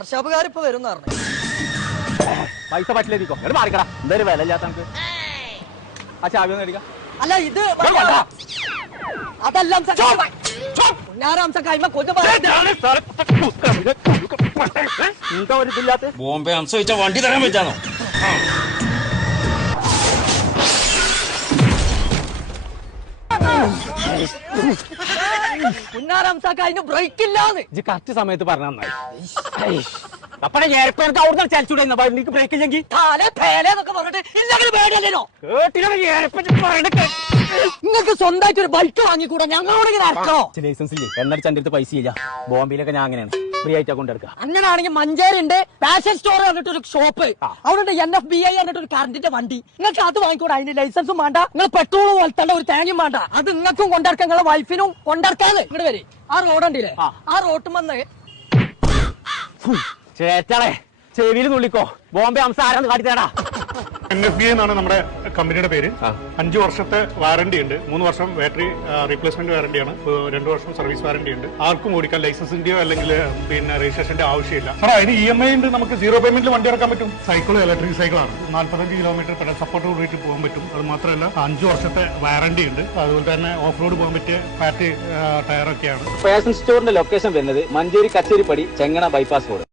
വർഷാപ്പുകാരിപ്പോ വരും പറഞ്ഞു. പൈസ പറ്റില്ലേക്കോ മാറിക്കടാ, എന്തായാലും വില ഇല്ലാത്ത നമുക്ക് ആ ചാവി ഒന്ന് എടുക്കാം. അല്ല ഇത് അതല്ല എന്താ ഒരു ഇതില്ലാത്ത ബോംബെ അംശം വെച്ചാൽ വണ്ടി തരാൻ വെച്ചാണോ? പുന്നാരംസക്ക് അതിന് ബ്രേക്ക് ഇല്ലാന്ന് ഇജ്ജ് കറക്റ്റ് സമയത്ത് പറഞ്ഞ നന്നായി. അപ്പഴേ ഏർപ്പേർക്ക് അവിടുന്ന് ചലിച്ചൂടെ എനിക്ക് ബ്രേക്ക് ഇല്ലെങ്കിൽ പറഞ്ഞിട്ട് ഇല്ലെങ്കിലും പേടിയല്ലോ. കേട്ടില്ല. നിങ്ങൾക്ക് സ്വന്തമായിട്ട് ഒരു ബൈക്ക് വാങ്ങിക്കൂടാ, ഞങ്ങളോട് ഇങ്ങനെ ഇറക്കണോ? ലൈസൻസ് ഇല്ലേ എന്നടിച്ച് എന്റെ അടുത്ത് പൈസ ഇല്ല. ബോംബെയിലൊക്കെ ഞാൻ അങ്ങനെയാണ്, ഫ്രീ ആയിട്ടാ കൊണ്ടെടുക്കുക. അങ്ങനെയാണെങ്കിൽ മഞ്ചേരി ഉണ്ട് ഫാഷൻ സ്റ്റോർ പറഞ്ഞിട്ടൊരു ഷോപ്പ്, അവിടെ NFBI പറഞ്ഞിട്ടൊരു കറണ്ടിന്റെ വണ്ടി. നിങ്ങൾക്ക് അത് വാങ്ങിക്കൂടാ? അതിന് ലൈസൻസും വേണ്ട, നിങ്ങൾ പെട്രോളും വളർത്തേണ്ട ഒരു തേങ്ങയും വേണ്ട. അത് നിങ്ങൾക്കും കൊണ്ടിറക്കാം, നിങ്ങളെ വൈഫിനും കൊണ്ടിറക്കാന്ന്. ഇങ്ങോട്ട് വരെ ആ റോഡുണ്ടല്ലേ, ആ റോട്ടും വന്ന് ചേട്ടാളെ ചെവിയിൽ തുള്ളിക്കോ. ബോംബെ അംശം ആരാന്ന് കാട്ടിത്തേടാ. NFBI എന്നാണ് നമ്മുടെ കമ്പനിയുടെ പേര്. 5 വർഷത്തെ വാറണ്ടി ഉണ്ട്, 3 വർഷം ബാറ്ററി റീപ്ലേസ്മെന്റ് വാറണ്ടിയാണ്, 2 വർഷം സർവീസ് വാറണ്ടി ഉണ്ട്. ആർക്കും ഓടിക്കാൻ ലൈസൻസിന്റെയോ അല്ലെങ്കിൽ പിന്നെ രജിസ്ട്രേഷന്റെ ആവശ്യമില്ല. സാർ അതിന് EMI ഉണ്ട്, നമുക്ക് 0 പേയ്മെന്റിൽ വണ്ടി ഇറക്കാൻ പറ്റും. സൈക്കിൾ ഇലക്ട്രിക് സൈക്കിളാണ്, 45 കിലോമീറ്റർ പെഡൽ സപ്പോർട്ട് കൂടിയിട്ട് പോകാൻ പറ്റും. അത് മാത്രമല്ല 5 വർഷത്തെ വാറണ്ടി ഉണ്ട്. അതുപോലെ തന്നെ ഓഫ് റോഡ് പോകാൻ പറ്റിയ ഫാറ്റ് ടയറൊക്കെയാണ്. ഫാഷൻ സ്റ്റോറിന്റെ ലൊക്കേഷൻ വരുന്നത് മഞ്ചേരി കച്ചേരിപ്പടി ചെങ്ങണ ബൈപ്പാസ് റോഡ്.